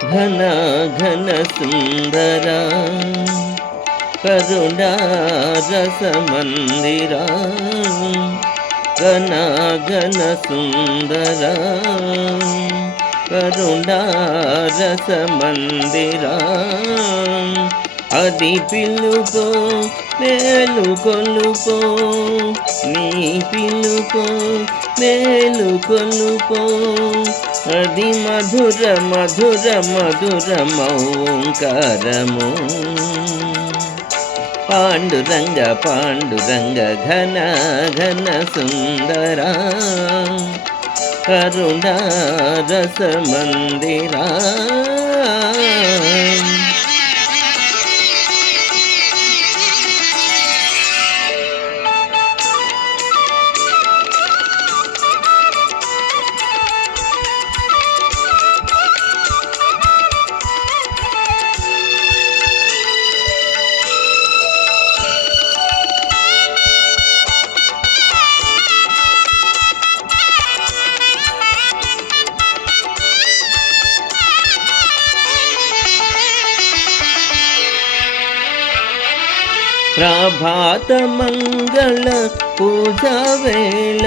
ఘన ఘన సుందర కరుణా మందిరా ఘన ఘన సుందర కరుణా మందిరా అది పిలుపో మేలు కొలుపో నీ పిలుపో మేలు కొలుపో అది మధుర మధుర మధుర మౌంకారము. పాండురంగ పాండురంగ ఘన ఘన సుందర. కరుణా రస మందిరా. ప్రభాత మంగళ పూజా వేళ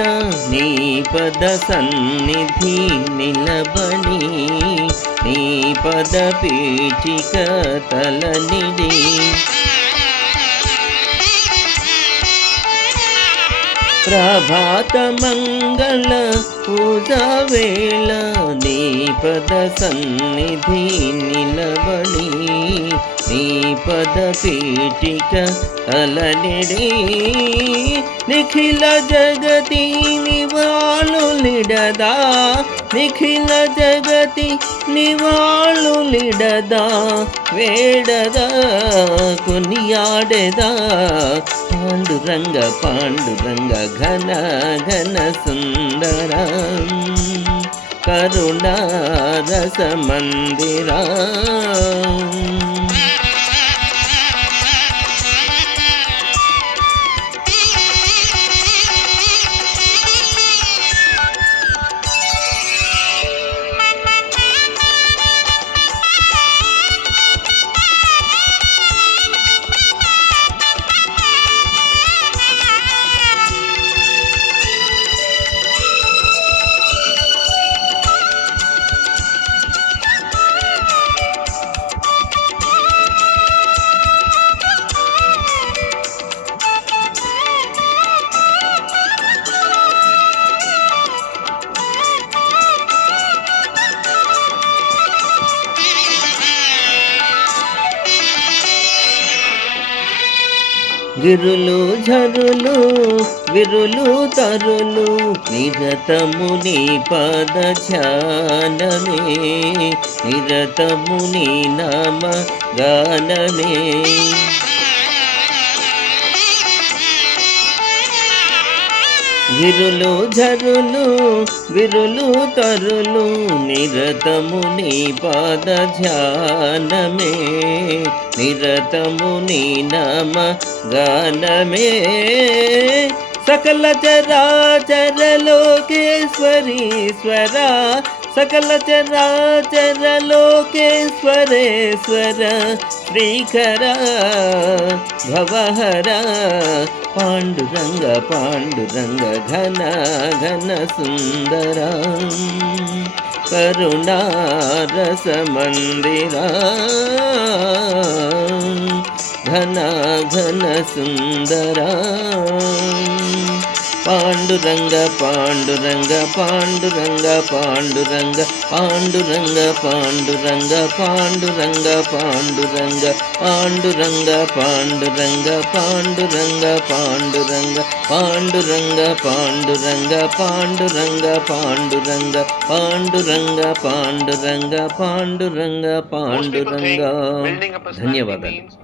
నీ పద సన్నిధి నిలబడి నీ పద పీఠిక తలనిడి ప్రభాత మంగళ పూజా వేళ నీ పద సన్నిధి నిలబడి నీ పద పీఠిక అలనిడి నిఖిల జగతి నివాళు లిడదా నిఖిల జగతి నివాళు లిడదా వేడదా కొనియాడదా పాండురంగ పాండురంగ ఘన ఘన సుందర కరుణా రస మందిరా గిరులు ఝరులు విరులు తరులు నిరతము నీ పద ధ్యానమే నిరతము నీ నామ గానమే. విరులు ఝరులు విరులు తరులు నిరతము నీ పాద ధ్యానమే. నిరతము నీ నమ గానమే. సకల చరాచర లోకేశ్వరీశ్వర సకల చరాచర లోకేశ్వరేశ్వర శ్రీకర భవహర పాండురంగ పాండురంగ ఘన ఘన సుందర. కరుణారస మందిరా ఘన ఘన సుందరా పాండురంగ పాండురంగ పాండురంగ పాండురంగ పాండురంగ పాండురంగ పాండురంగ పాండురంగ పాండురంగ పాండురంగ పాండురంగ పాండురంగ పాండురంగ పాండురంగ పాండురంగ పాండురంగ పాండురంగ